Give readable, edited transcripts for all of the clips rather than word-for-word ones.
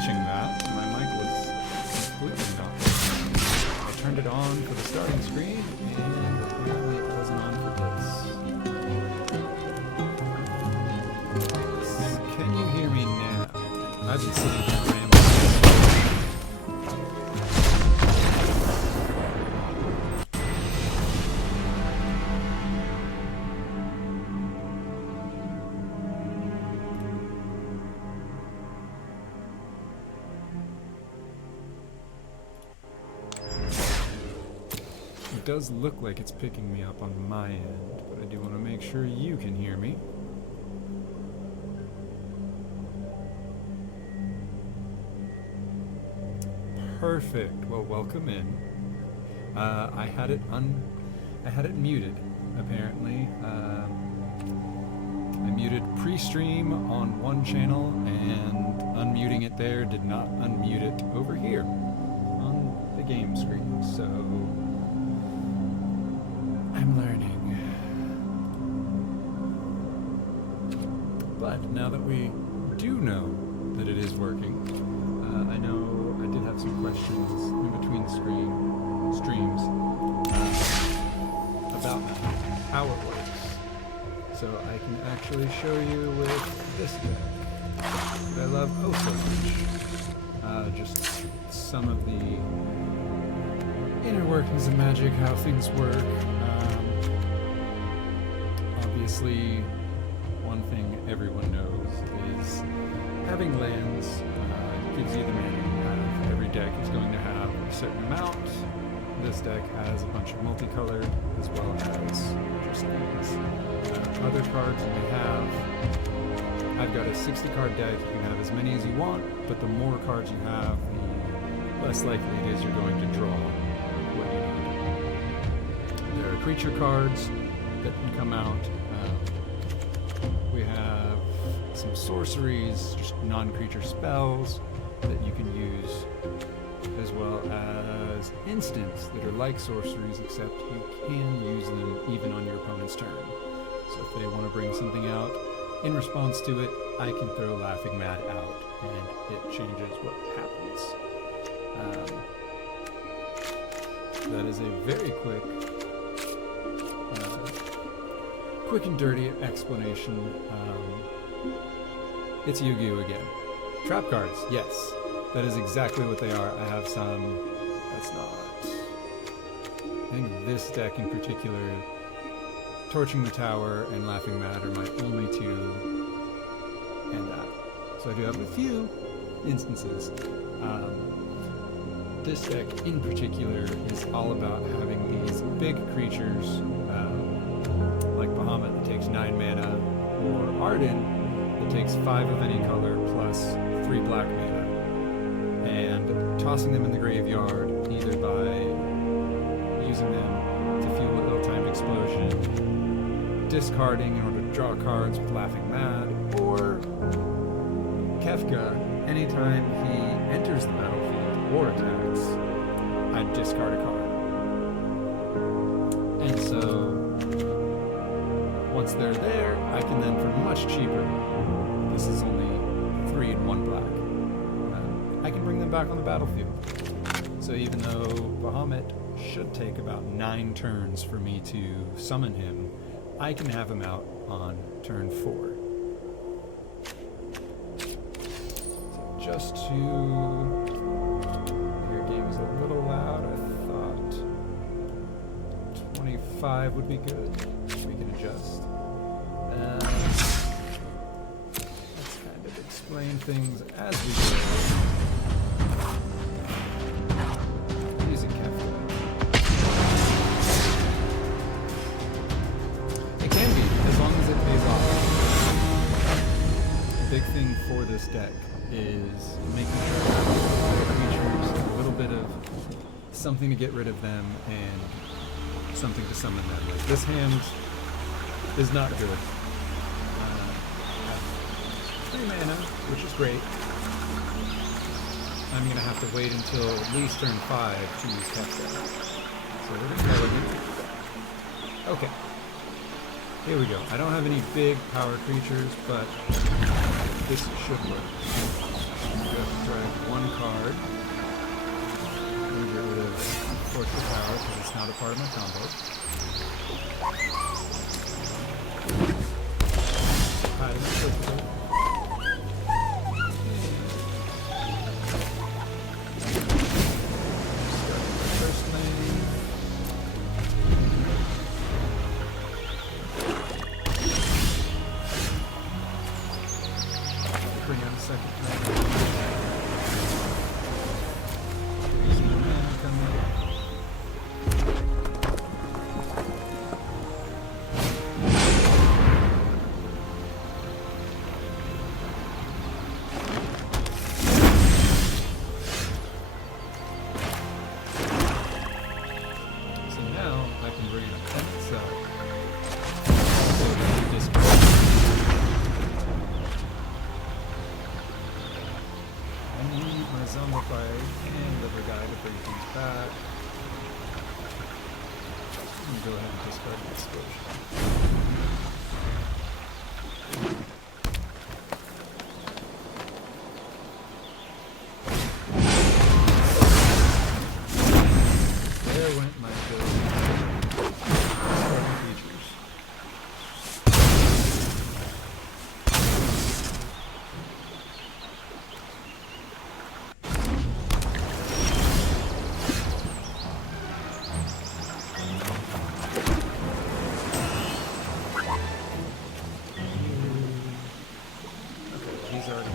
catching that. My mic was completely not working. I turned it on for the starting screen, and apparently it wasn't on for this. Can you hear me now? I've been sitting here rambling. It does look like it's picking me up on my end, but I do want to make sure you can hear me. Perfect. Well, welcome in. I had it muted, apparently. I muted pre-stream on one channel, and unmuting it there did not unmute it over here on the game screen. So I'm learning. But now that we do know that it is working, I know I did have some questions in between streams about how it works. So I can actually show you with this deck that I love oh so much. Just some of the inner workings of Magic, how things work. Obviously, one thing everyone knows is having lands gives you the mana you have. Every deck is going to have a certain amount. This deck has a bunch of multicolored as well as just lands. Other cards you can have, I've got a 60 card deck. You can have as many as you want, but the more cards you have, the less likely it is you're going to draw what you need. There are creature cards that can come out. We have some sorceries, just non-creature spells that you can use, as well as instants that are like sorceries, except you can use them even on your opponent's turn. So if they want to bring something out in response to it, I can throw Laughing Mad out, and it changes what happens. That is a very quick and dirty explanation. It's Yu-Gi-Oh! Again. Trap cards, yes. That is exactly what they are. I have some. That's not. I think this deck in particular, Torching the Tower and Laughing Mad are my only two, and that. So I do have a few instances. This deck in particular is all about having these big creatures, like Bahamut that takes 9 mana, or Arden that takes 5 of any color plus 3 black mana, and tossing them in the graveyard either by using them to fuel an ill-timed explosion, discarding in order to draw cards with Laughing Mad, or Kefka, anytime he enters the battlefield or attacks, I discard a card. And so once they're there, I can then, for much cheaper, this is only 3 and 1 black, I can bring them back on the battlefield. So even though Bahamut should take about 9 turns for me to summon him, I can have him out on turn 4. So just to... Your game is a little loud. I thought 25 would be good. We can adjust. Let's kind of explain things as we go. Using Kefka. It can be, as long as it pays off. The big thing for this deck is making sure that the creatures have a little bit of something to get rid of them and something to summon them with. This hand is not good. 3 mana, which is great. I'm going to have to wait until at least turn 5 to use Kefka. So we're going to go with it. Okay. Here we go. I don't have any big power creatures, but this should work. drag one card. I'm going to get rid of Force the Power because it's not a part of my combo. Hiding the Twitch. Go ahead and discard the explosion. There went my ability. Discarding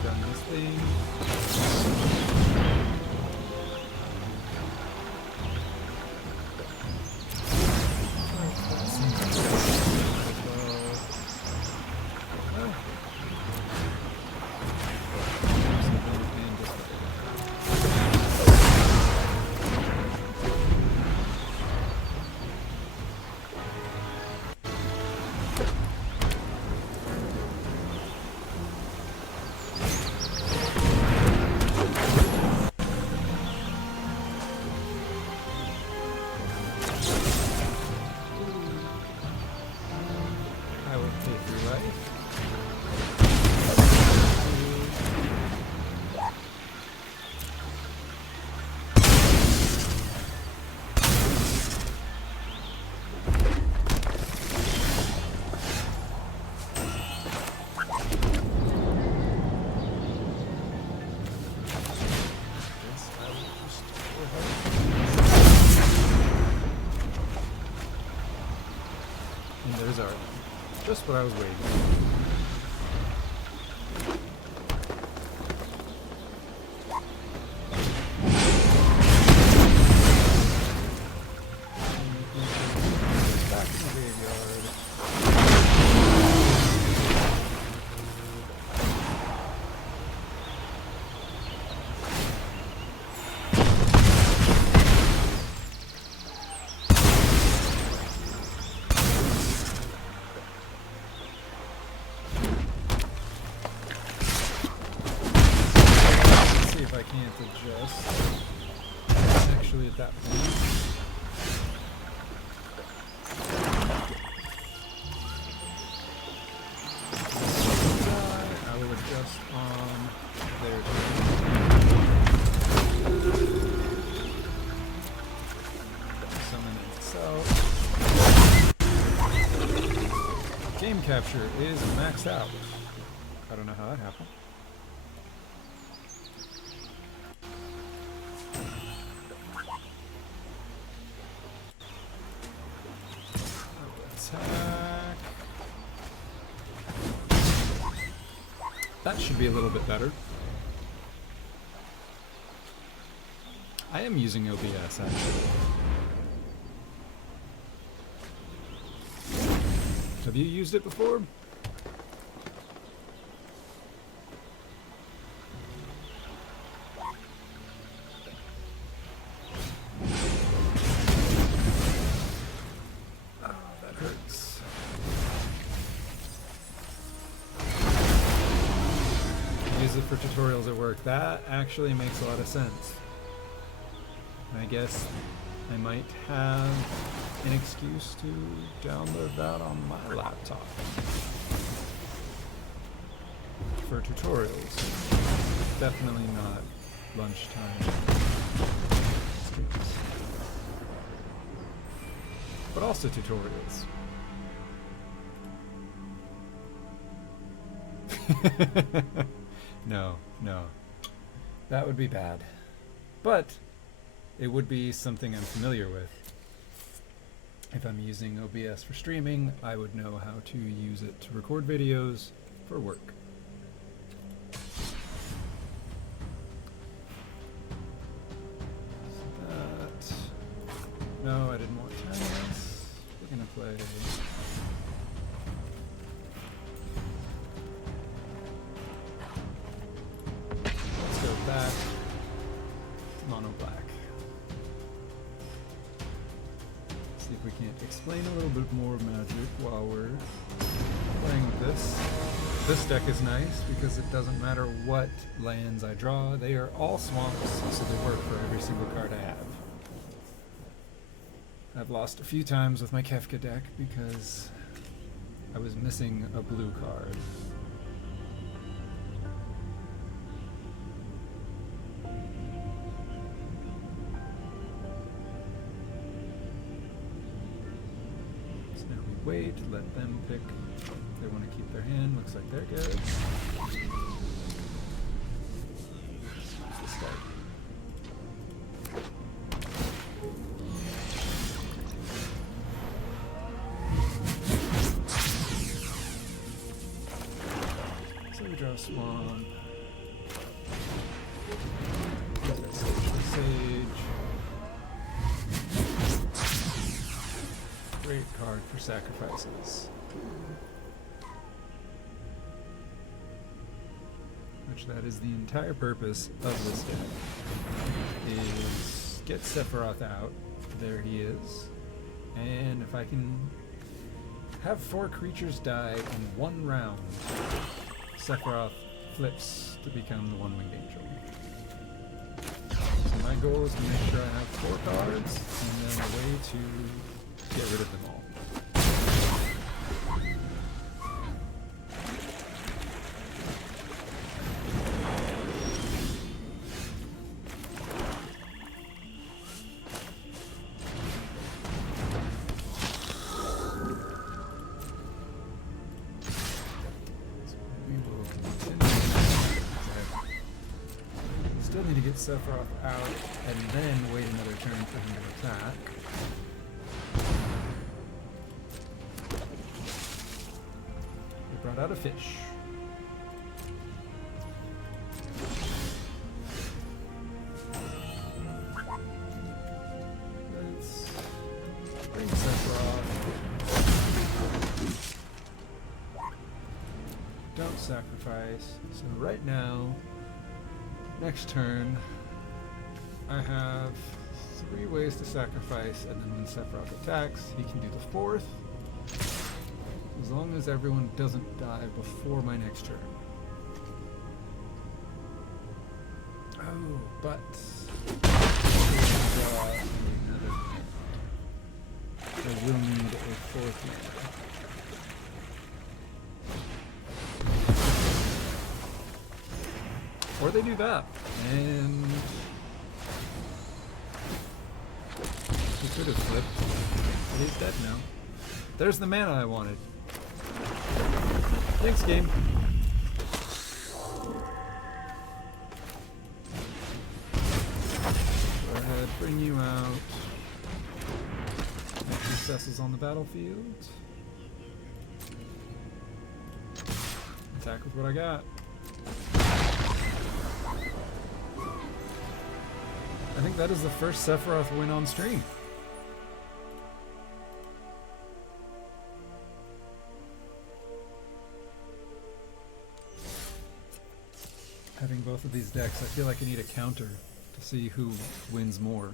features. Just what I was waiting for. Back in the graveyard. I can't adjust. Actually, at that point, I will adjust on their summon itself. Game capture is maxed out. I don't know how that happened. Attack. That should be a little bit better. I am using OBS actually. Have you used it before? Use it for tutorials at work. That actually makes a lot of sense. And I guess I might have an excuse to download that on my laptop for tutorials. Definitely not lunchtime streams. But also tutorials. No, no. That would be bad. But it would be something I'm familiar with. If I'm using OBS for streaming, I would know how to use it to record videos for work. No, I didn't want tennis. We're gonna play. Let's go back. Mono black. See if we can't explain a little bit more magic while we're playing with this. This deck is nice because it doesn't matter what lands I draw, they are all swamps, so they work for every single card I have. I've lost a few times with my Kefka deck because I was missing a blue card. So now we wait, let them pick if they want to keep their hand. Looks like they're good. Let's start. Draw Swamp. Sage. Great card for sacrifices. Which that is the entire purpose of this deck. Is get Sephiroth out. There he is. And if I can have 4 creatures die in 1 round, Sephiroth flips to become the One-Winged Angel. So my goal is to make sure I have 4 cards, and then a way to get rid of them all. Sephiroth out, and then wait another turn for him to attack. We brought out a fish. Let's bring Sephiroth. Don't sacrifice. So right now, next turn, I have 3 ways to sacrifice, and then when Sephiroth attacks, he can do the 4th, as long as everyone doesn't die before my next turn. Oh, but I will need a 4th mana. Or they do that, and he could have flipped, but he's dead now. There's the mana I wanted. Thanks, game. Go ahead, bring you out. Make successes on the battlefield. Attack with what I got. I think that is the first Sephiroth win on stream. Having both of these decks, I feel like I need a counter to see who wins more.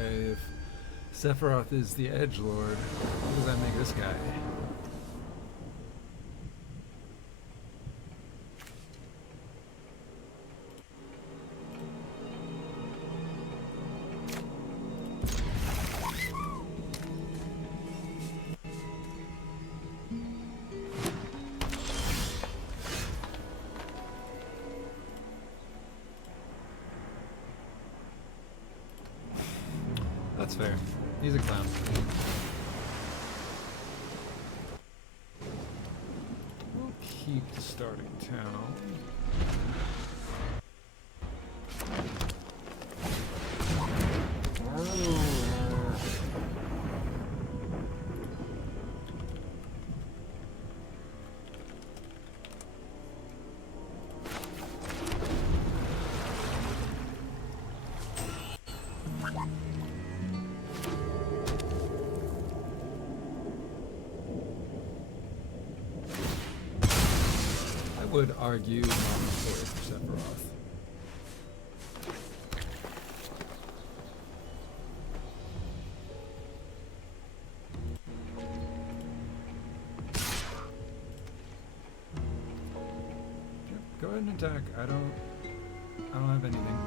If Sephiroth is the edgelord, what does that make this guy? That's fair. He's a clown. We'll keep the starting town. I would argue monastery for Sephiroth. Yep, go ahead and attack. I don't have anything.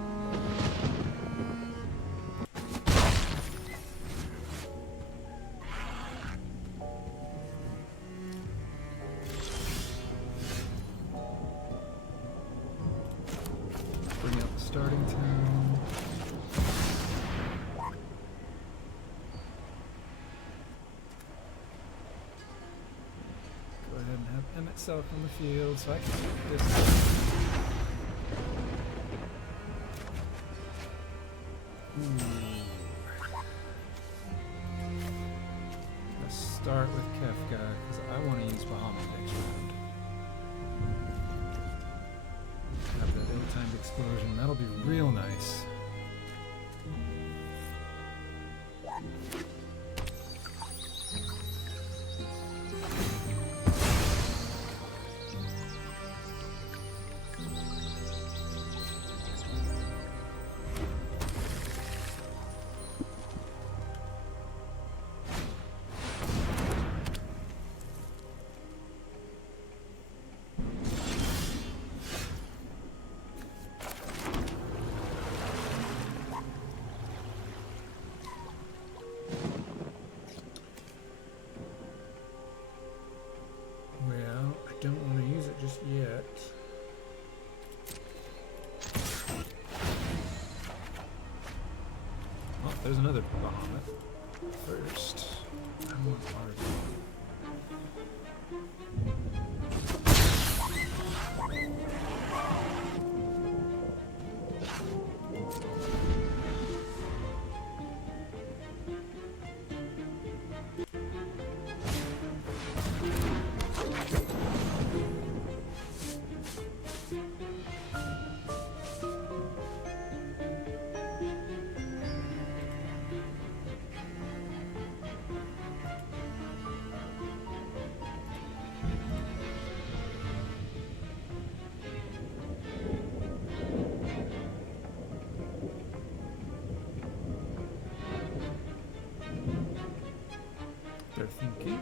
Bring up the starting town. Go ahead and have Emmett Self on the field so I can get this. Let's start with Kefka because I want to use Bahamut next round. Have that ill-timed explosion. That'll be real nice. Well, I don't want to use it just yet. Oh, there's another Bahamut. First, I want Arden. They're thinking.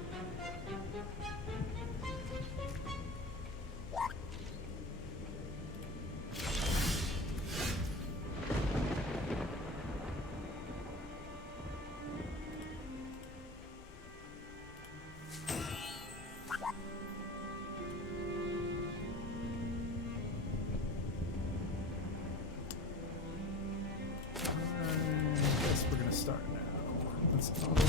I guess we're gonna start now. Let's okay.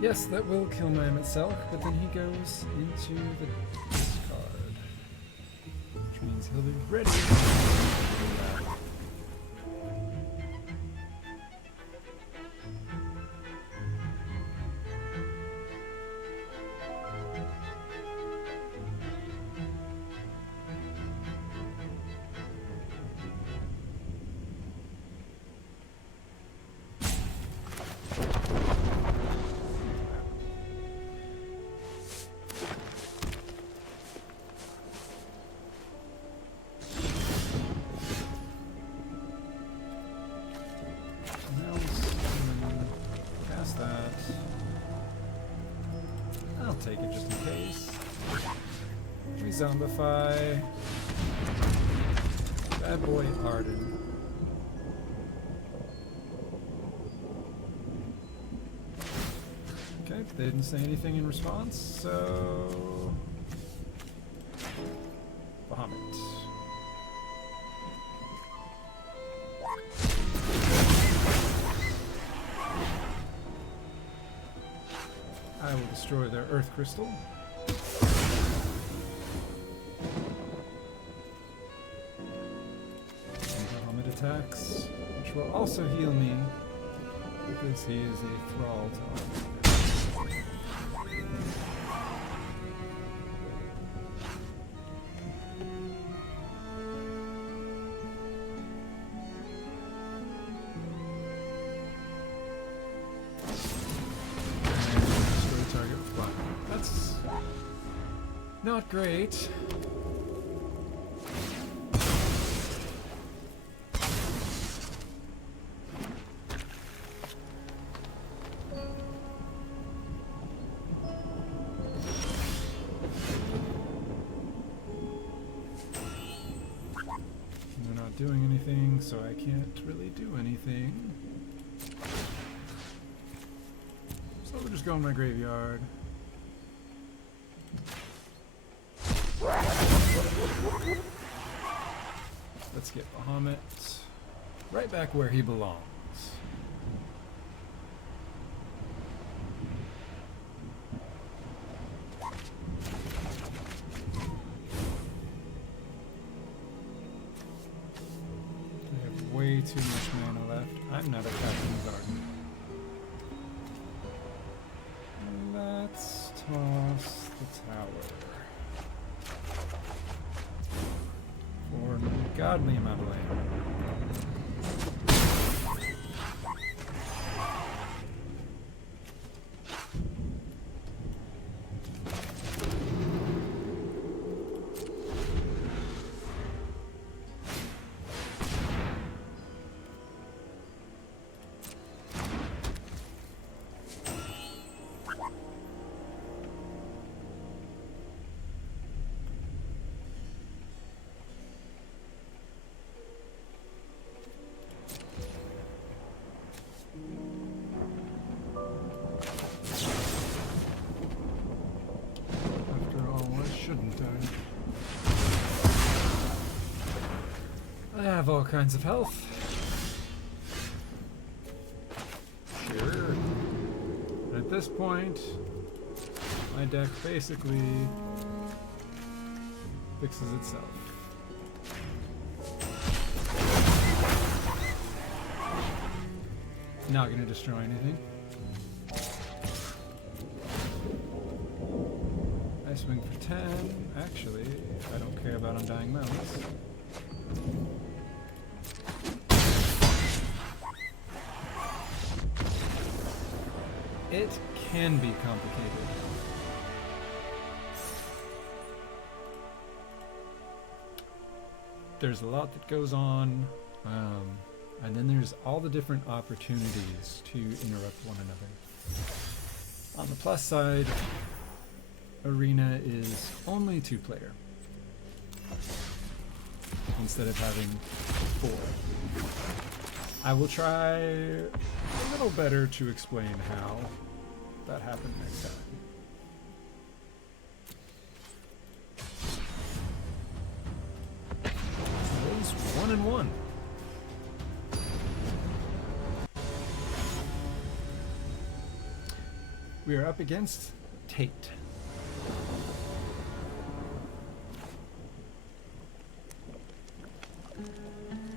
Yes, that will kill man itself, but then he goes into the discard, which means he'll be ready. Zombify. Bad boy Arden. Okay, they didn't say anything in response, so... Bahamut. I will destroy their Earth Crystal. Attacks, which will also heal me because he is a thrall to Arden. Destroy target with fire. That's not great. Doing anything, so I can't really do anything. So we'll just go in my graveyard. Let's get Bahamut right back where he belongs. Way too much mana left. I'm not attacking the garden. Let's toss the tower. For an ungodly amount of land. I have all kinds of health. Sure. And at this point, my deck basically fixes itself. Not gonna destroy anything. I swing for 10. Actually, I don't care about Undying Mounts. It can be complicated. There's a lot that goes on, and then there's all the different opportunities to interrupt one another. On the plus side, Arena is only 2-player instead of having 4. I will try a little better to explain how that happened next time. So it's 1-1. We are up against Tate.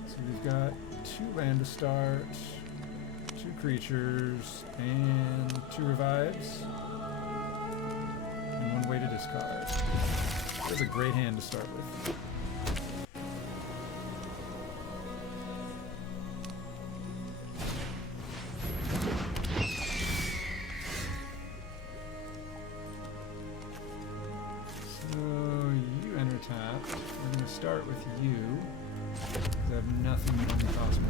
So we've got 2 land to start, 2 creatures, and 2 revives, and 1 way to discard. That's a great hand to start with. So you enter tap. We're going to start with you, because I have nothing that only costs 1.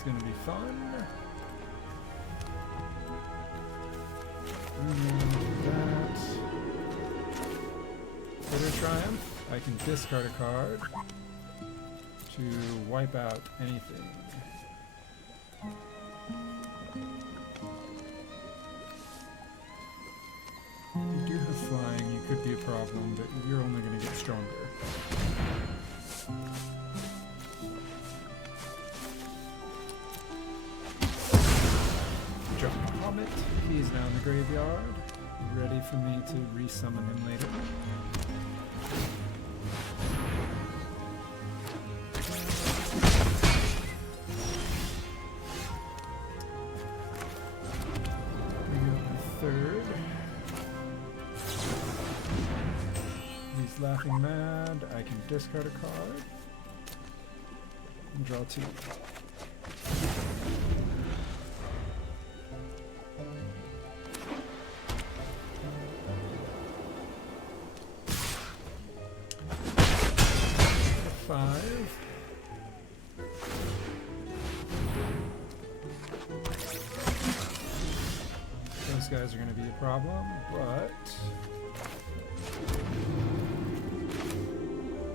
That's gonna be fun. That. Bitter Triumph. I can discard a card to wipe out anything. You do have flying, you could be a problem, but you're only going to get stronger. Drop Bahamut. He's now in the graveyard, ready for me to resummon him later. Third. He's laughing mad. I can discard a card and draw 2. Those guys are going to be a problem, but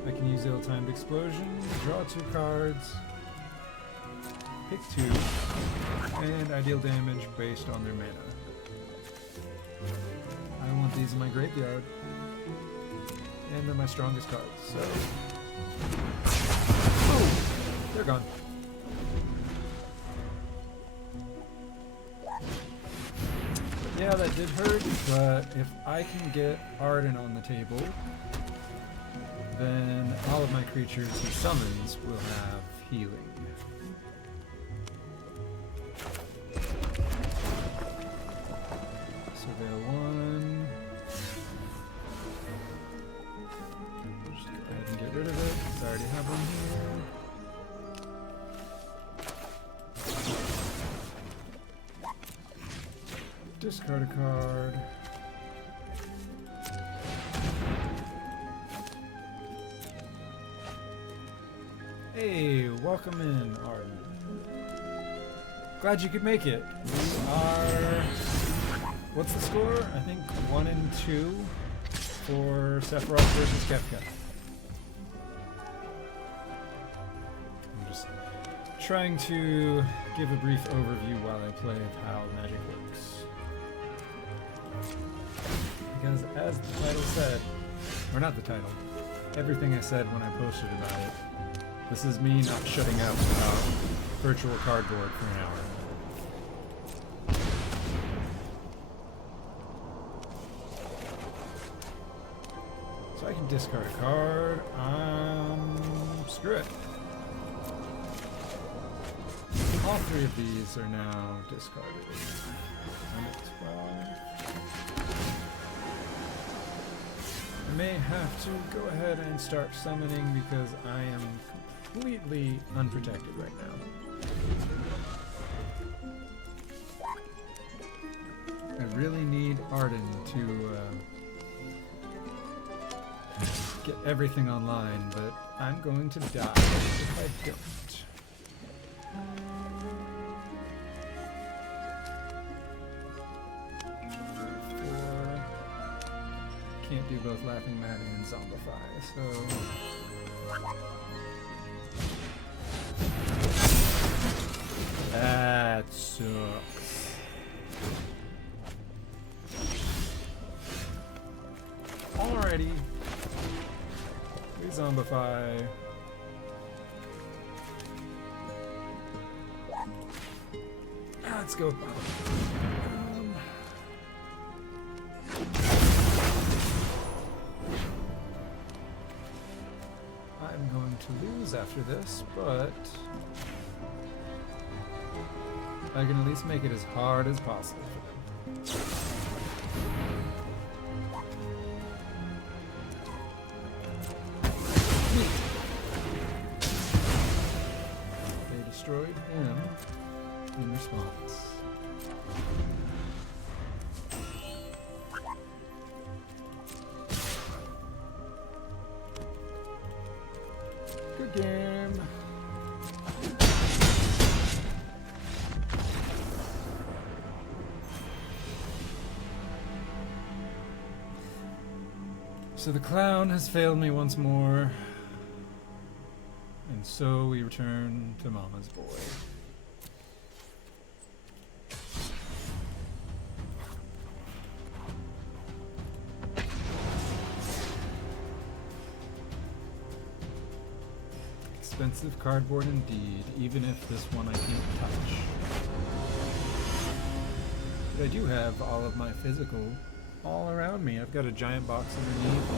I can use ill-timed explosion, draw 2 cards, pick 2, and I deal damage based on their mana. I want these in my graveyard, and they're my strongest cards, so... Oh! They're gone. Yeah, that did hurt, but if I can get Arden on the table, then all of my creatures he summons will have healing. Surveil 1. Just go ahead and get rid of it, because I already have one here. Discard a card. Hey, welcome in, Arden. Glad you could make it. We are... What's the score? I think 1-2 for Sephiroth versus Kefka. I'm just trying to give a brief overview while I play of how Magic works. Because as the title said, or not the title, everything I said when I posted about it, this is me not shutting up about virtual cardboard for an hour. So I can discard a card. Screw it. All 3 of these are now discarded. I'm at 12. I may have to go ahead and start summoning because I am completely unprotected right now. I really need Arden to get everything online, but I'm going to die if I don't. Can't do both Laughing Mad and Zombify, so... That sucks. Alrighty. We Zombify. Let's go. I'm going to lose after this, but I can at least make it as hard as possible for them. They destroyed him in response. Good game. So the clown has failed me once more. And so we return to Mama's boy. Expensive cardboard indeed, even if this one I can't touch. But I do have all of my physical all around me. I've got a giant box underneath.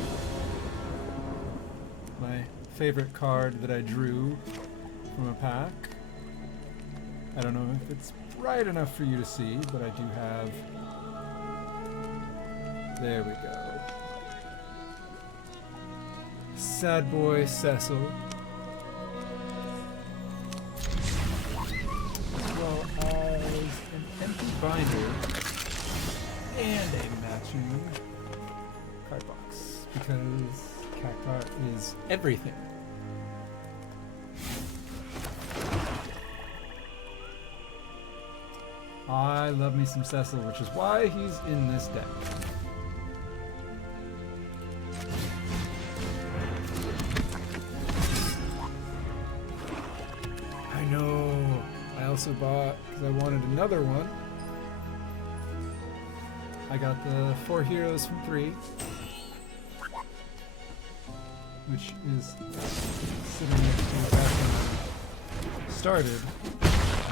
My favorite card that I drew from a pack. I don't know if it's bright enough for you to see, but I do have... There we go. Sad boy Cecil. As well as an empty binder and a matching card box, because Cactar is everything. I love me some Cecil, which is why he's in this deck. I know. I also bought, because I wanted another one. I got the 4 heroes from 3. Which is sitting next to back when I started. I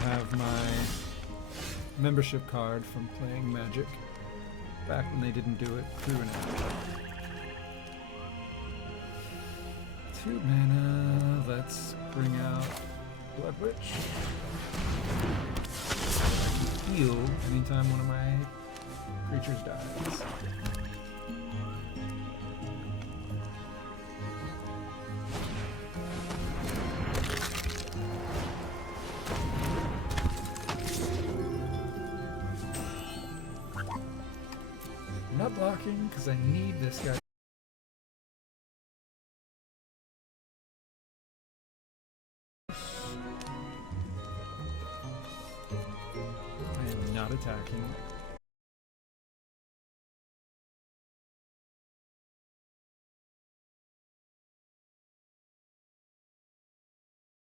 have my membership card from playing Magic back when they didn't do it through an app. 2 mana. Let's bring out Blood Witch. Heal anytime one of my creatures dies. I'm not blocking because I need this guy. I am not attacking.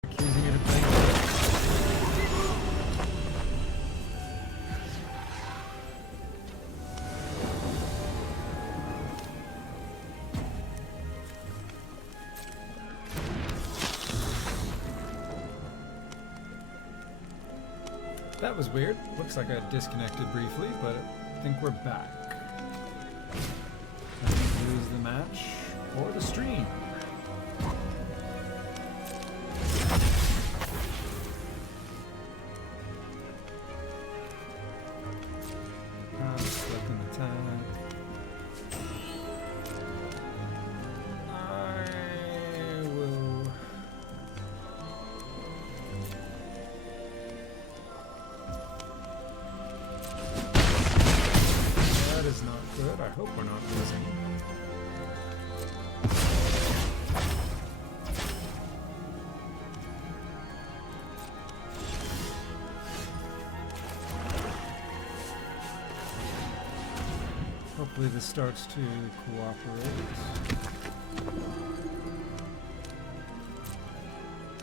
Accusing it of playing. That was weird. Looks like I disconnected briefly, but I think we're back. I can lose the match or the stream. Select an attack. I will... That is not good. I hope we're not losing. Hopefully this starts to cooperate.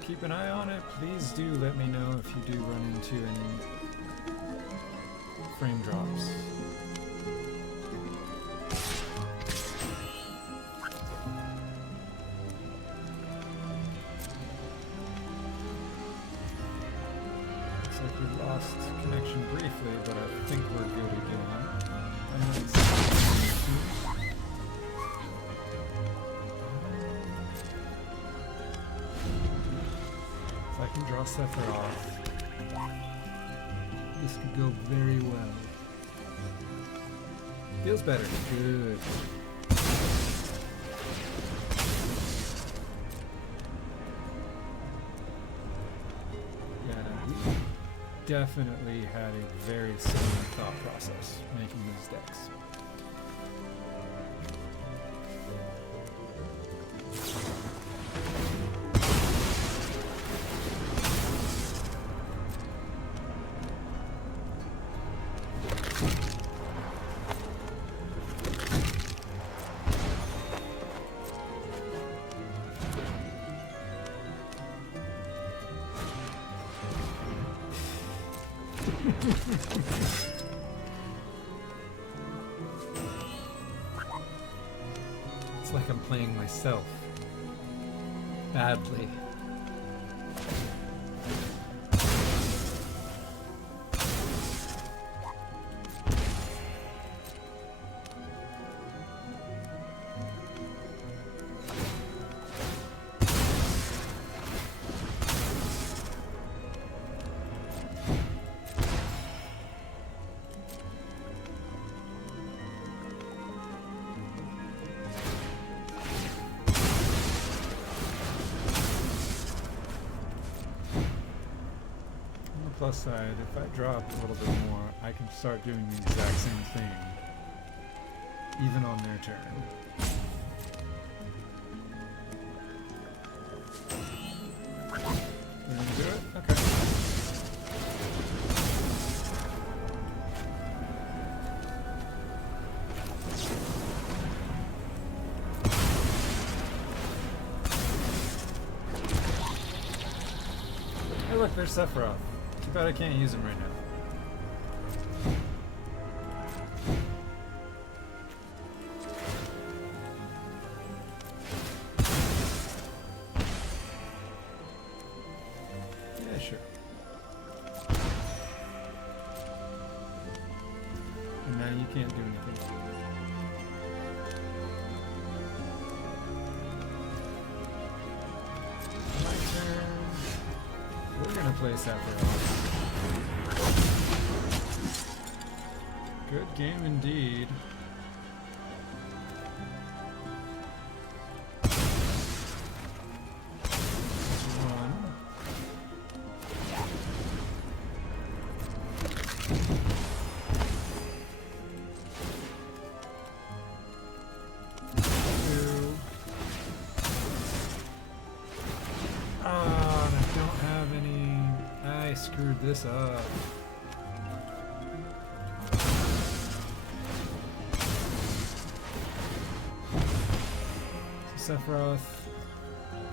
Keep an eye on it. Please do let me know if you do run into any frame drops. Looks like we lost connection briefly, but I think we're good again. If I can draw Sephiroth, this could go very well. Feels better. Good. Yeah, he definitely had a very similar thought process making these decks. It's like I'm playing myself. Badly. Plus side, if I drop a little bit more, I can start doing the exact same thing, even on their turn. We're gonna do it? Okay. Hey look, there's Sephiroth. Too bad I can't use him right now. Yeah, sure. And now you can't do anything. My turn. We're gonna play Sephiroth. Good game indeed. One. Two. Ah, and I don't have any. I screwed this up. Sephiroth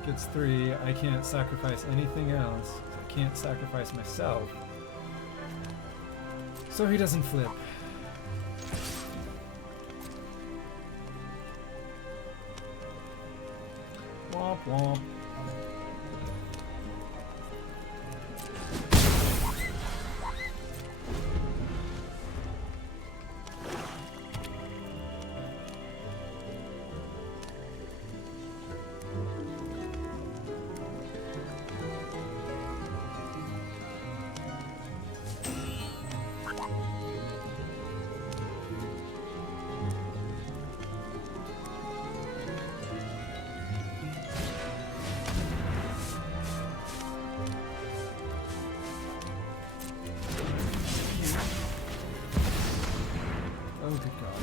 gets 3. I can't sacrifice anything else. I can't sacrifice myself. So he doesn't flip. Womp womp. Oh, good God.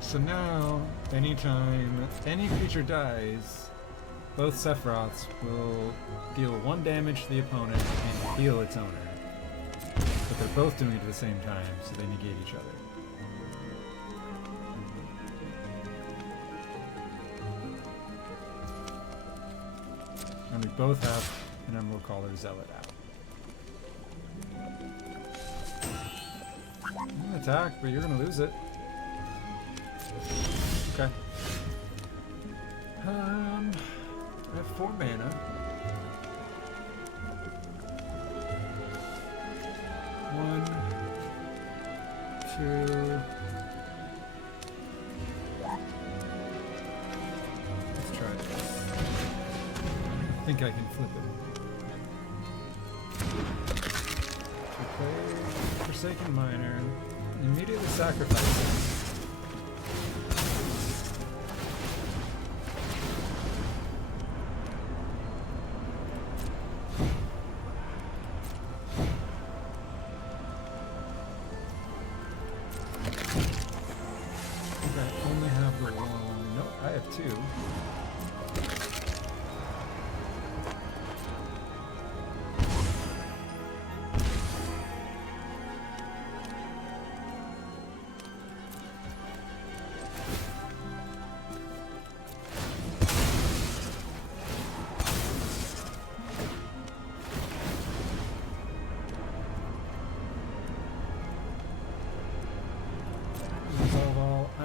So now, anytime any creature dies, both Sephiroths will deal 1 damage to the opponent and heal its owner. But they're both doing it at the same time, so they negate each other. And we both have an Emerald Caller Zealot out. I'm gonna attack, but you're gonna lose it. Okay. I have 4 mana. 1, 2. Let's try this. I think I can flip it. We play Forsaken Miner. Immediately sacrifice it.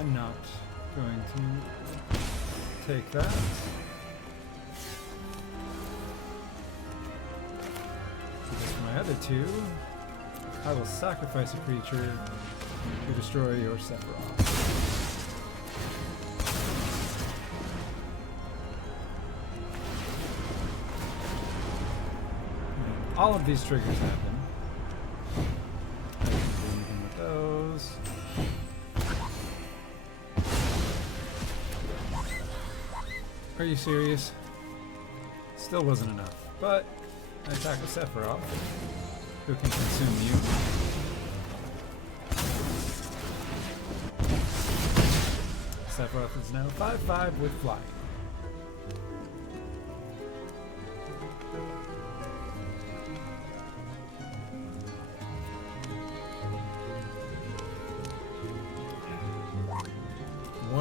I'm not going to take that. Because for my other two, I will sacrifice a creature to destroy your Sephiroth. All of these triggers happen. I can do anything with those. Are you serious? Still wasn't enough, but I attack with Sephiroth, who can consume you. Sephiroth is now 5/5 with flying.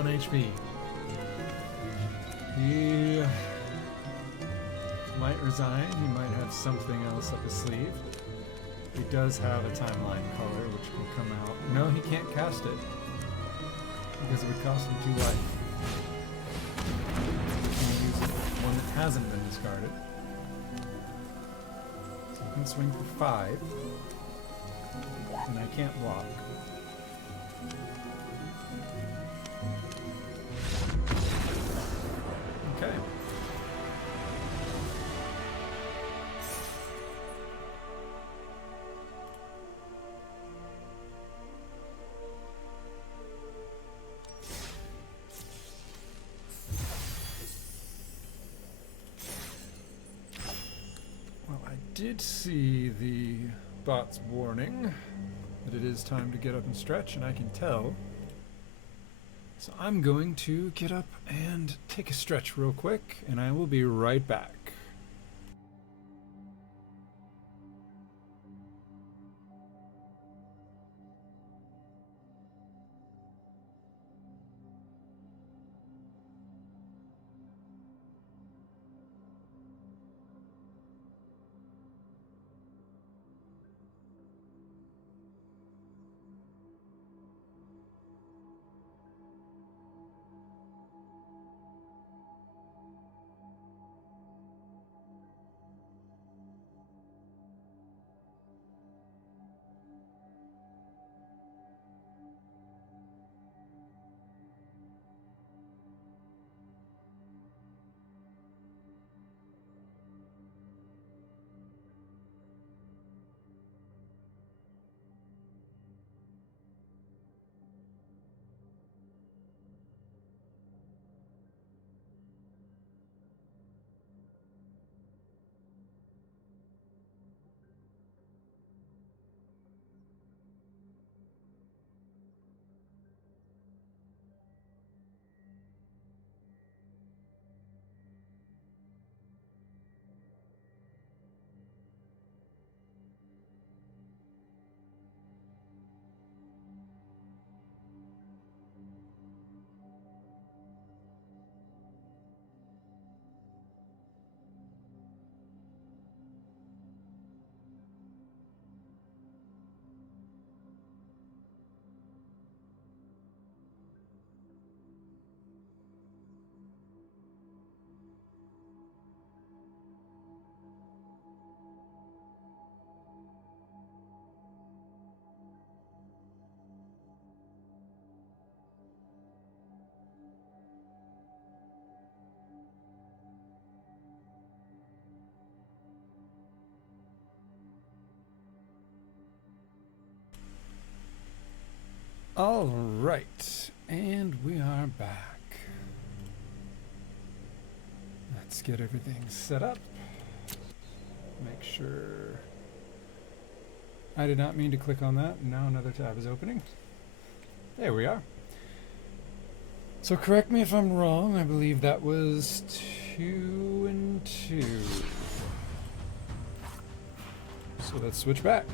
HP. He might resign. He might have something else up his sleeve. He does have a timeline color, which will come out. No, he can't cast it because it would cost him 2 life. He can use one that hasn't been discarded. So he can swing for 5, and I can't block. Okay. Well, I did see the bot's warning that it is time to get up and stretch, and I can tell. So I'm going to get up and take a stretch real quick, and I will be right back. All right, and we are back. Let's get everything set up. Make sure. I did not mean to click on that. Now another tab is opening. There we are. So correct me if I'm wrong. I believe that was 2 and 2. So let's switch back.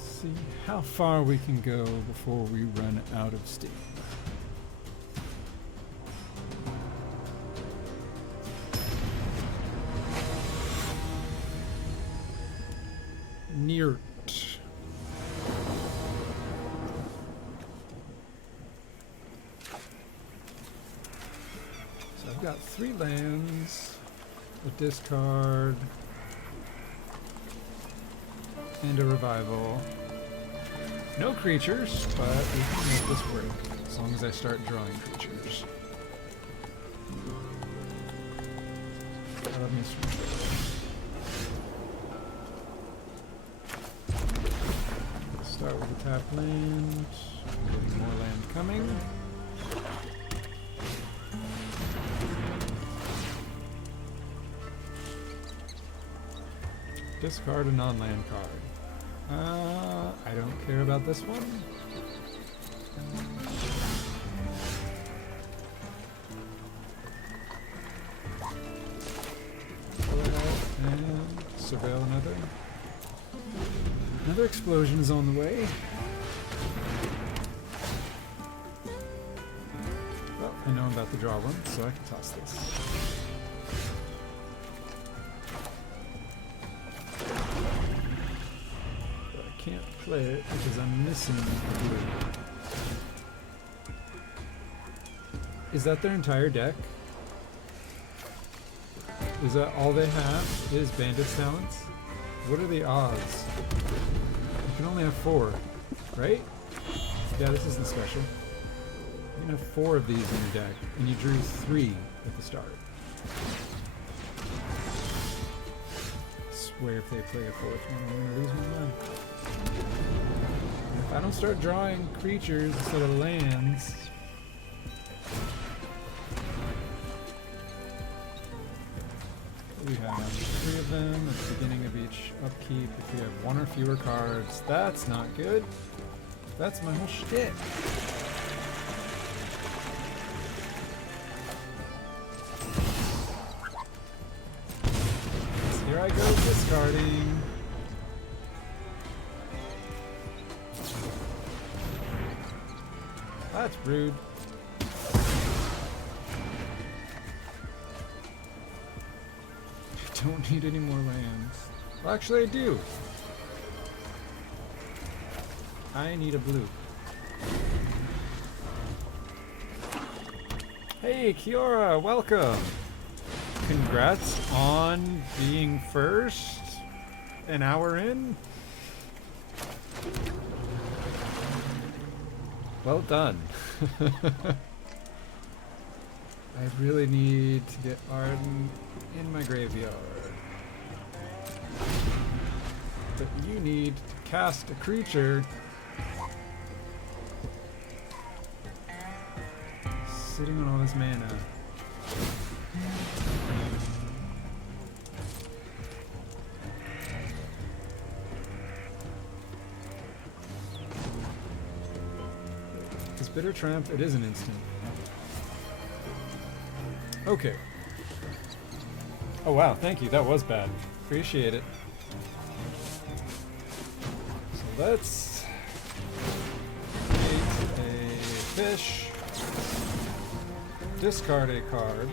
See how far we can go before we run out of steam. Neart. got 3 lands, a discard, and a revival. No creatures, but we can make this work as long as I start drawing creatures. Let me switch over. Start with a tap land. Getting more land coming. Discard a non-land card. I don't care about this one. And surveil another. Another explosion is on the way. Well, I know I'm about to draw one, so I can toss this. Can't play it because I'm missing the blue. Is that their entire deck? Is that all they have is Bandit's Talents? What are the odds? You can only have 4, right? Yeah, this isn't special. You can have 4 of these in your deck, and you drew 3 at the start. I swear if they play a 4th one, I'm gonna lose my mind. If I don't start drawing creatures instead of lands, we have 3 of them at the beginning of each upkeep. If we have 1 or fewer cards, that's not good. That's my whole shtick. So here I go discarding. That's rude. I don't need any more lands. Well, actually I do. I need a blue. Hey, Kiora, welcome. Congrats on being first. An hour in. Well done. I really need to get Arden in my graveyard. But you need to cast a creature sitting on all this mana. Bitter Triumph, it is an instant. Okay. Oh wow, thank you, that was bad. Appreciate it. So let's create a fish, discard a card.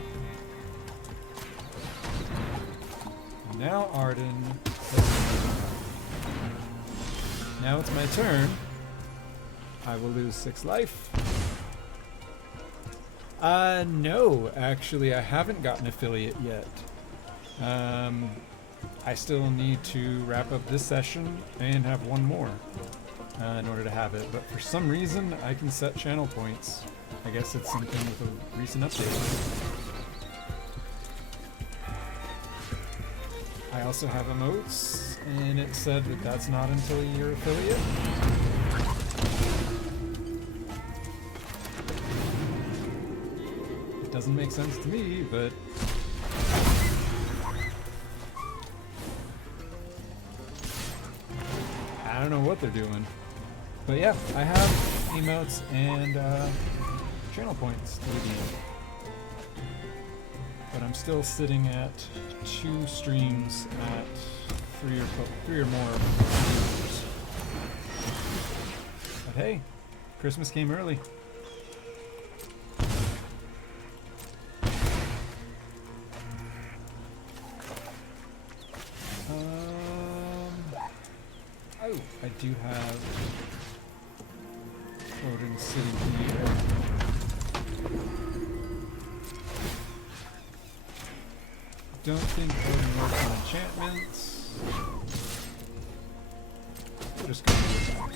Now Arden. Now it's my turn. I will lose 6 life. No, actually, I haven't gotten affiliate yet. I still need to wrap up this session and have 1 more in order to have it. But for some reason, I can set channel points. I guess it's something with a recent update. I also have emotes, and it said that that's not until you're affiliate. Doesn't make sense to me, but I don't know what they're doing. But yeah, I have emotes and channel points to redeem. But I'm still sitting at 2 streams at 3 or more viewers. But hey, Christmas came early. Oh, I do have Odin sitting here. don't think Odin works on enchantments. Just go with that.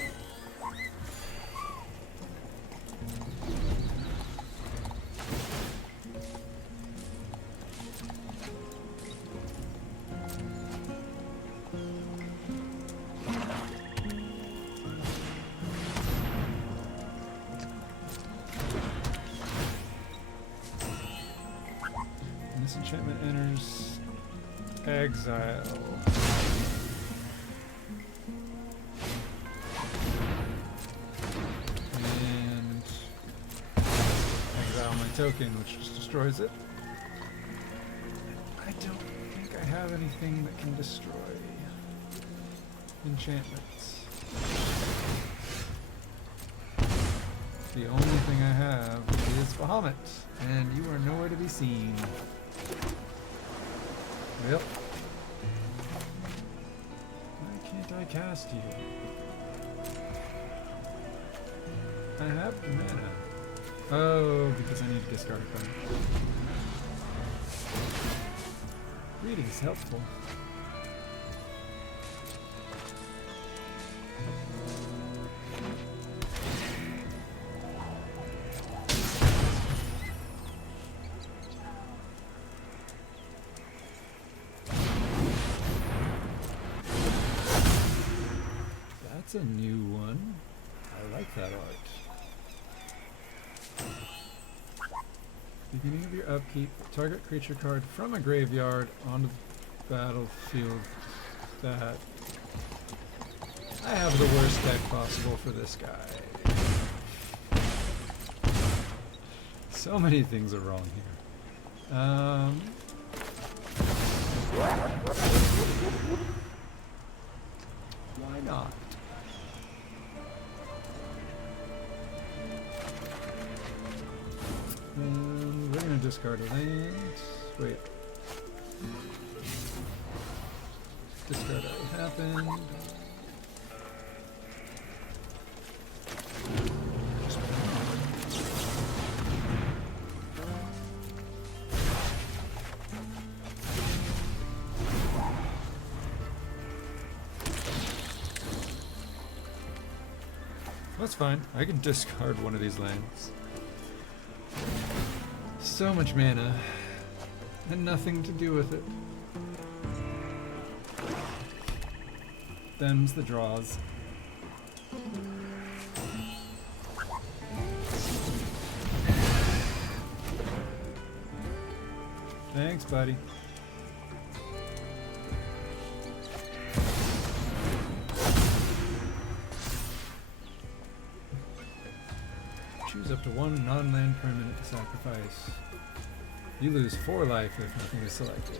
This enchantment enters exile. And exile my token, which just destroys it. I don't think I have anything that can destroy enchantments. The only thing I have is Bahamut, and you are nowhere to be seen. Well, why can't I cast you? I have the mana. Oh, because I need to discard a card. Reading's helpful. That's a new one. I like that art. Beginning of your upkeep, target creature card from a graveyard onto the battlefield. That I have the worst deck possible for this guy. So many things are wrong here. Why not? And we're gonna discard a land. Wait. Discard already happened. That's fine. I can discard one of these lands. So much mana, and nothing to do with it. Them's the draws. Thanks, buddy. Choose up to one non-land permanent to sacrifice. You lose 4 life if nothing is selected.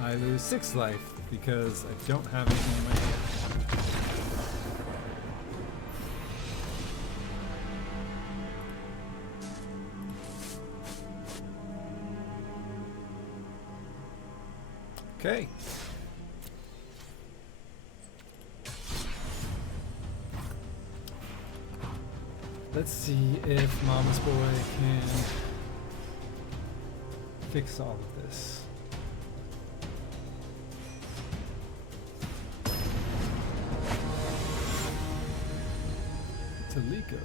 I lose 6 life because I don't have anything in my hand. Okay. Let's see if Mama's Boy can fix all of this. Taliko.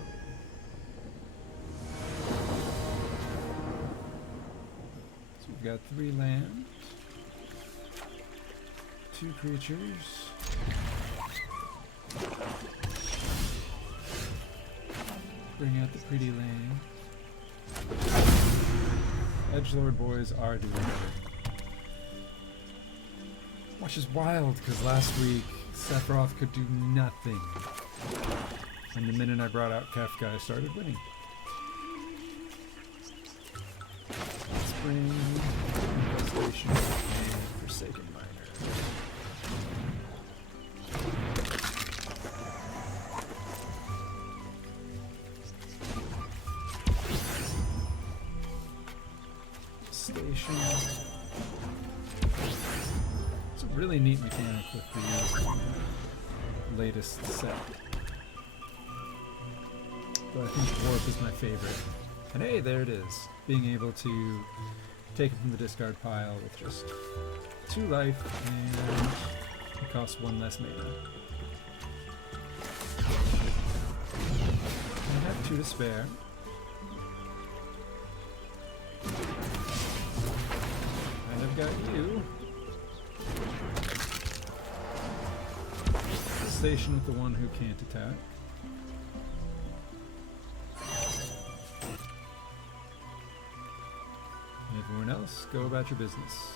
So we've got 3 land, 2 creatures. Bring out the pretty lane. Edgelord boys are doing better. Which is wild, because last week Sephiroth could do nothing. And the minute I brought out Kefka, I started winning. Spring, Infestation, and Forsaken Miner. Station. It's a really neat mechanic with the latest set. but I think Dwarf is my favorite. And hey, there it is. Being able to take it from the discard pile with just 2 life, and it costs 1 less mana. I have 2 to spare. And I've got you. Station with the one who can't attack. And everyone else, go about your business.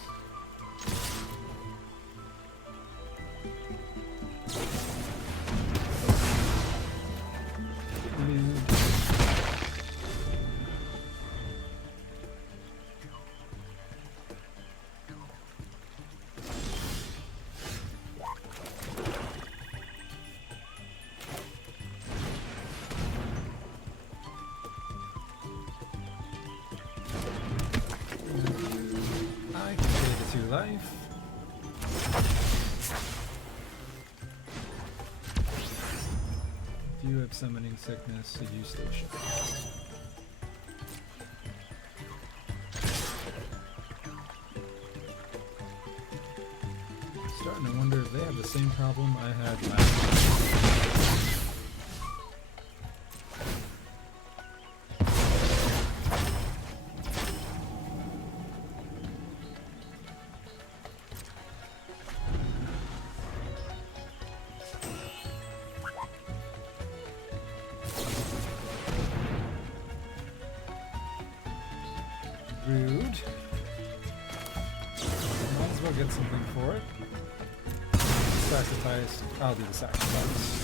Life. If you have summoning sickness, so you station. Starting to wonder if they have the same problem I had last time. Rude. Might as well get something for it. Sacrifice. I'll do the sacrifice.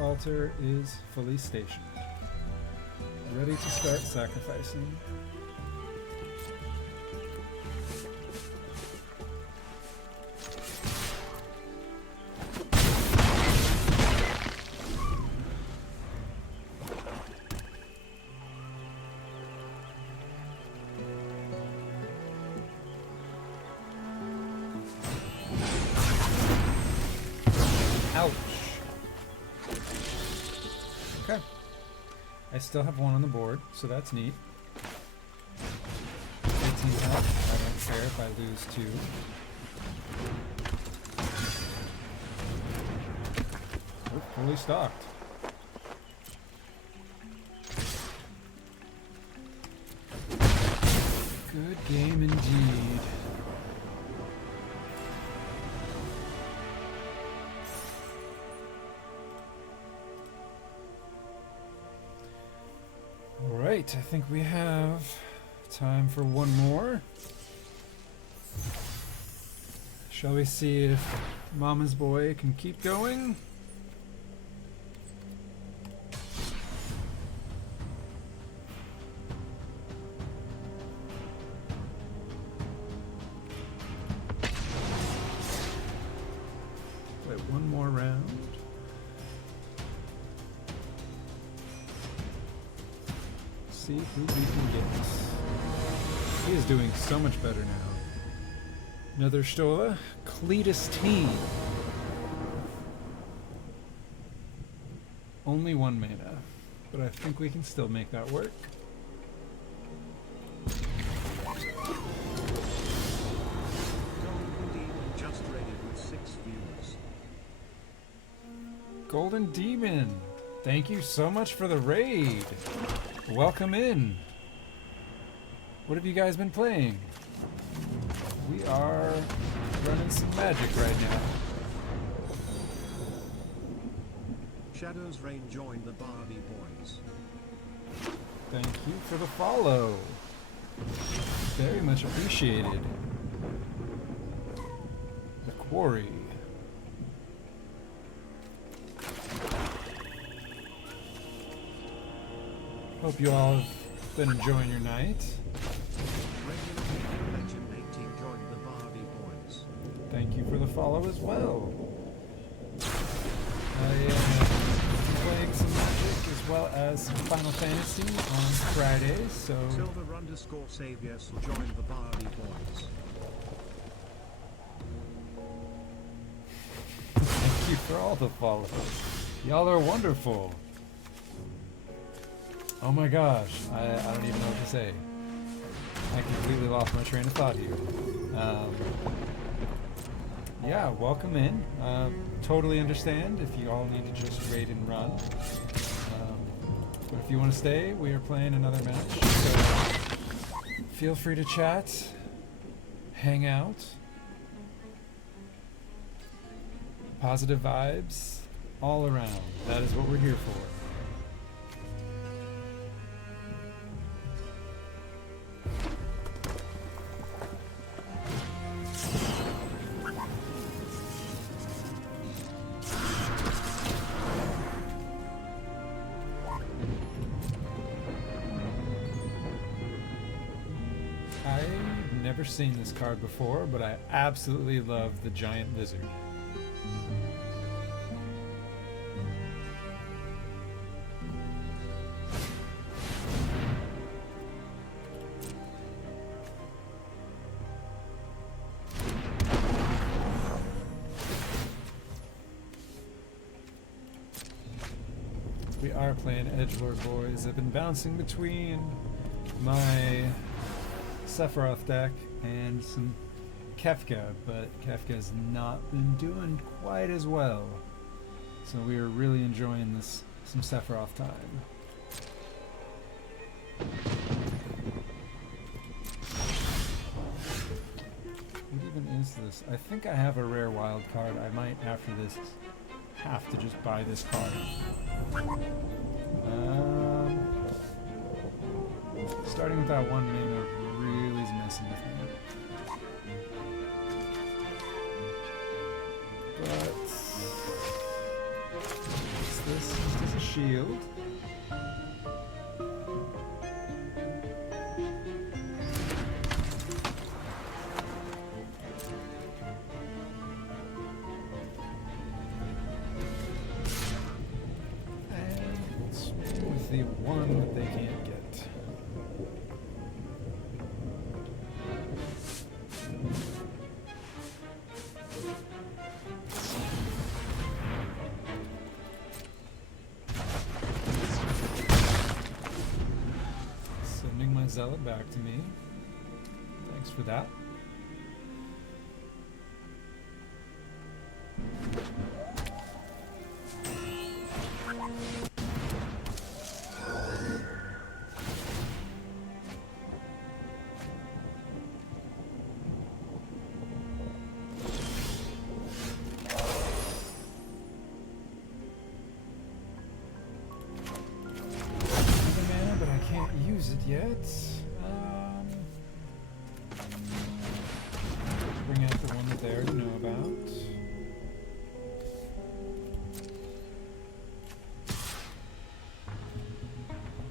Altar is fully stationed, ready to start sacrificing. Ouch. Okay. I still have 1 on the board, so that's neat. 18 health. I don't care if I lose 2. We're fully stocked. Good game indeed. Alright, I think we have time for one more. Shall we see if Mama's boy can keep going? Wait, one more round. See who we can get. He is doing so much better now. Another Stola. Cletus T. Only 1 mana, but I think we can still make that work. Just rated with 6 views. Golden Demon, thank you so much for the raid. Welcome in. What have you guys been playing? We are running some magic right now. Shadows Rain joined the Barbie Boys. Thank you for the follow. Very much appreciated. The Quarry. Hope you all have been enjoying your night. Regular Legend 18 joined the thank you for the follow as well. I am playing some Magic as well as some Final Fantasy on Fridays, so Silver_Saviors will join the Barley Boys. thank you for all the follows. Y'all are wonderful. Oh my gosh, I don't even know what to say. I completely lost my train of thought here. Yeah, welcome in. Totally understand if you all need to just raid and run. But if you want to stay, we are playing another match. So feel free to chat, hang out. Positive vibes all around. That is what we're here for. I've never seen this card before, but I absolutely love the giant lizard. We are playing Edgelord Boys. I've been bouncing between my Sephiroth deck and some Kefka, but Kefka's not been doing quite as well. So we are really enjoying this, some Sephiroth time. What even is this? I think I have a rare wild card. I might, after this, have to just buy this card. Starting with that one mana really is messing with me. But what's this? Is this a shield? The one that they can't get. Sending my zealot back to me. Thanks for that. Use it yet. Bring out the one that they already know about.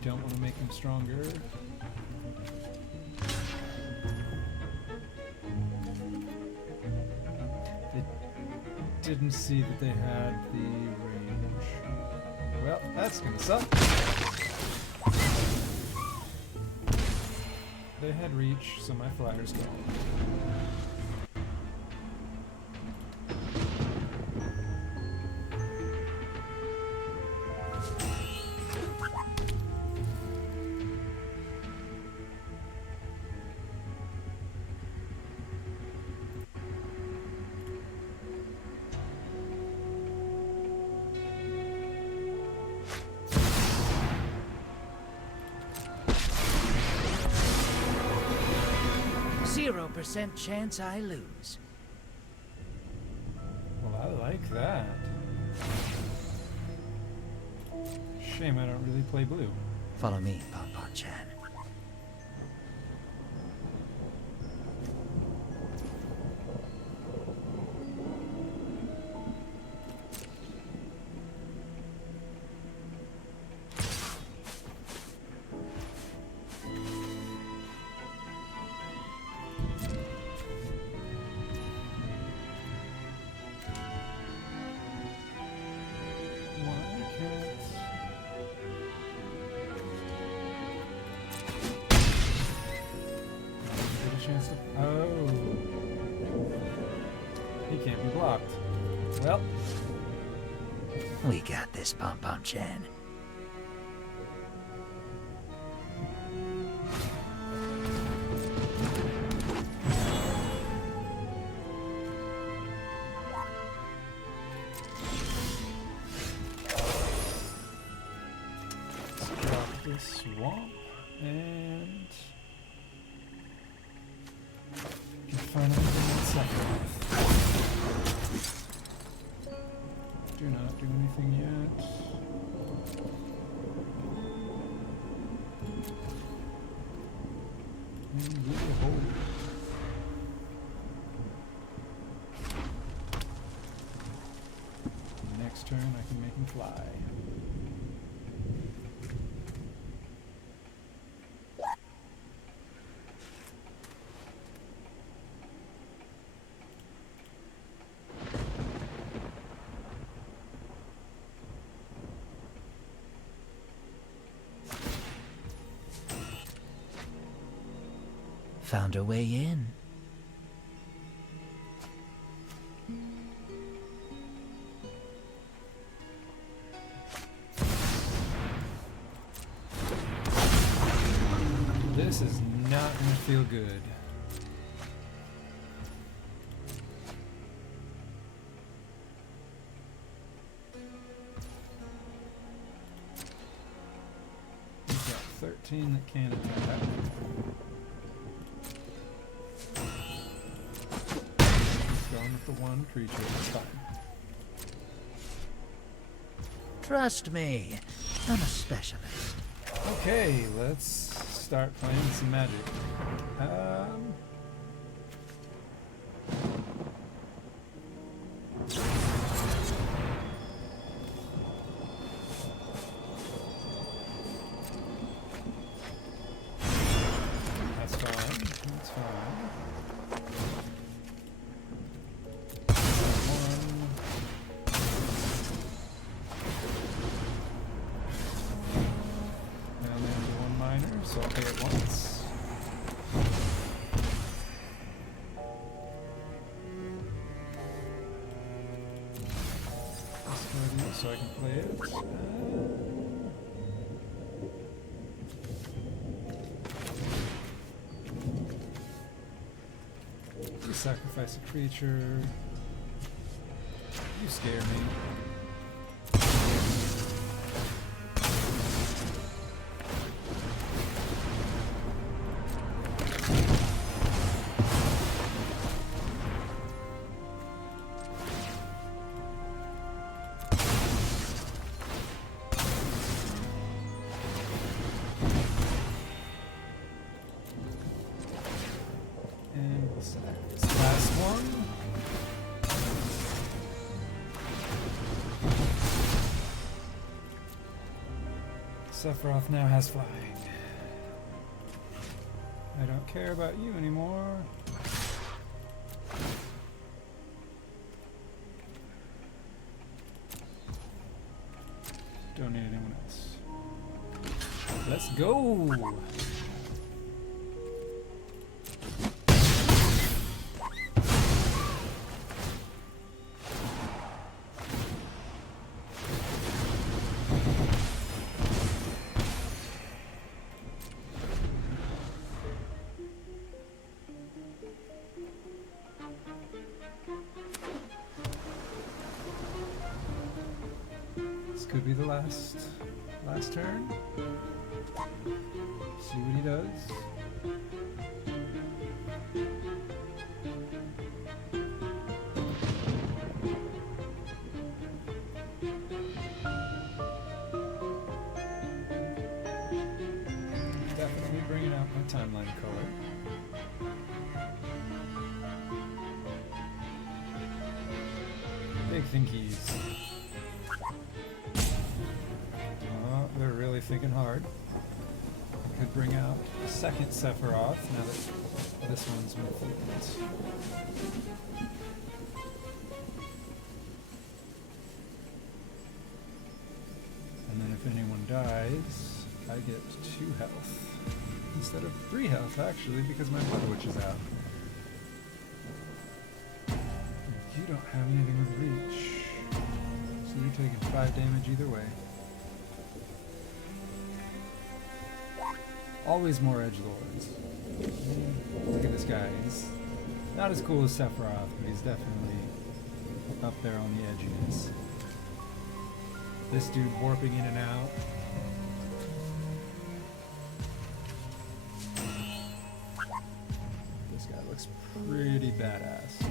Don't want to make them stronger. It didn't see that they had the range. Well, that's gonna suck. They had reach, so my flyer's gone. % chance I lose. Well, I like that. Shame I don't really play blue. Follow me, Papa-chan. He can't be blocked. Well, We got this, Pom Pom Chan. let's drop this swamp and find anything in Sephiroth. Do not do anything yet. And we hold. Next turn I can make him fly. Found a way in. This is not going to feel good. We've got 13 that can attack. Going with the one creature, it's fine. Trust me, I'm a specialist. Okay, let's start playing some magic. That's fine. That's fine. One. And then one minor, so I'll pay it once. So I can play it. You sacrifice a creature. You scare me. And we'll select this last one. Sephiroth now has flying. I don't care about you anymore. Don't need anyone else. Let's go! This could be the last turn. See what he does. Definitely bringing out my timeline color. Big thinkies. Oh, they're really thinking hard. I could bring out a second Sephiroth now that this one's been flipped. And then if anyone dies, I get 2 health. Instead of 3 health, actually, because my Blood Witch is out. You don't have anything with reach. So you're taking 5 damage either way. Always more edgelords. Look at this guy. He's not as cool as Sephiroth, but he's definitely up there on the edginess. This dude warping in and out. This guy looks pretty badass.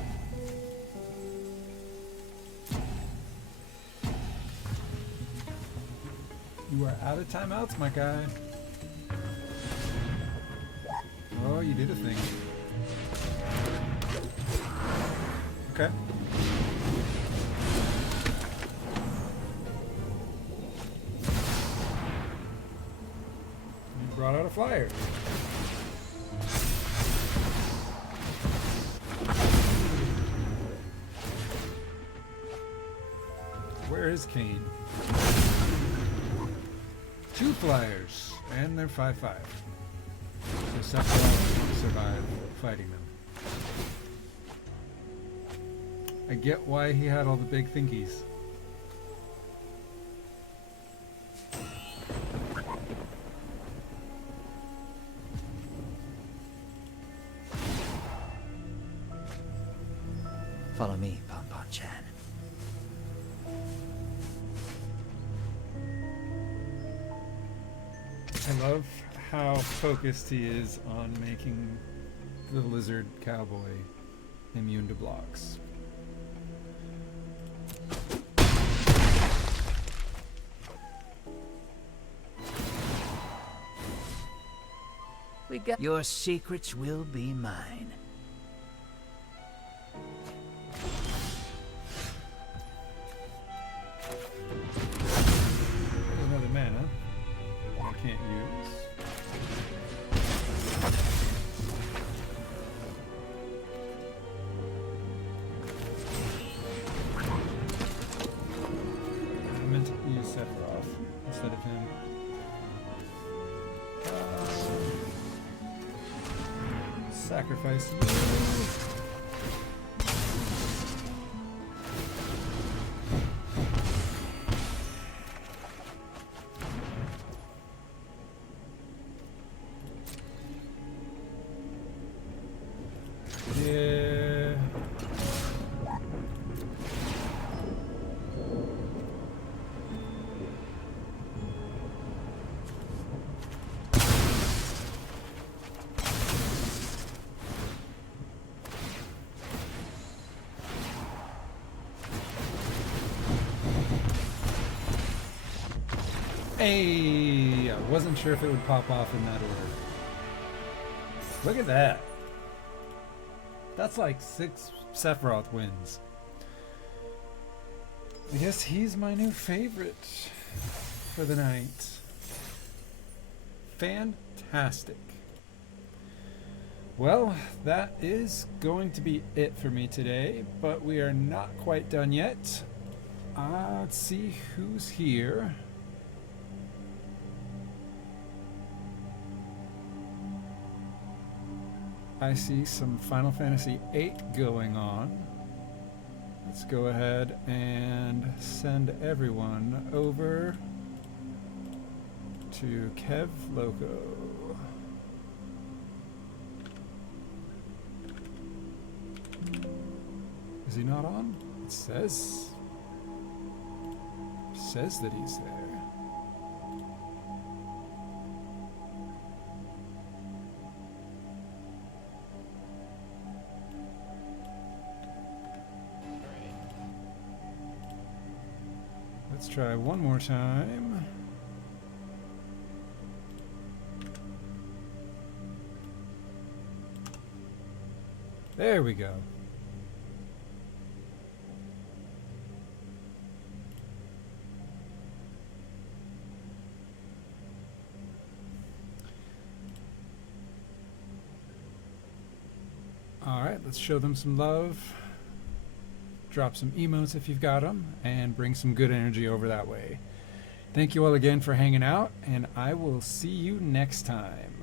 You are out of timeouts, my guy. Oh, you did a thing. Okay. You brought out a flyer. Where is Kane? 2 flyers, and they're 5-5. So Sephiroth will survive fighting them. I get why he had all the big thinkies. Follow me, Pom-Pom-chan. I love how focused he is on making the lizard cowboy immune to blocks. We got your secrets will be mine. There's another mana I can't use. I meant to use Sephiroth instead of him. Sacrifice you. Yeah. Hey, I wasn't sure if it would pop off in that order. Look at that. That's like 6 Sephiroth wins. I guess he's my new favorite for the night. Fantastic. Well, that is going to be it for me today, but we are not quite done yet. Let's see who's here. I see some Final Fantasy VIII going on. Let's go ahead and send everyone over to Kev Loco. Is he not on? It says that he's there. Let's try one more time. There we go. All right, let's show them some love. Drop some emotes if you've got them, and bring some good energy over that way. Thank you all again for hanging out, and I will see you next time.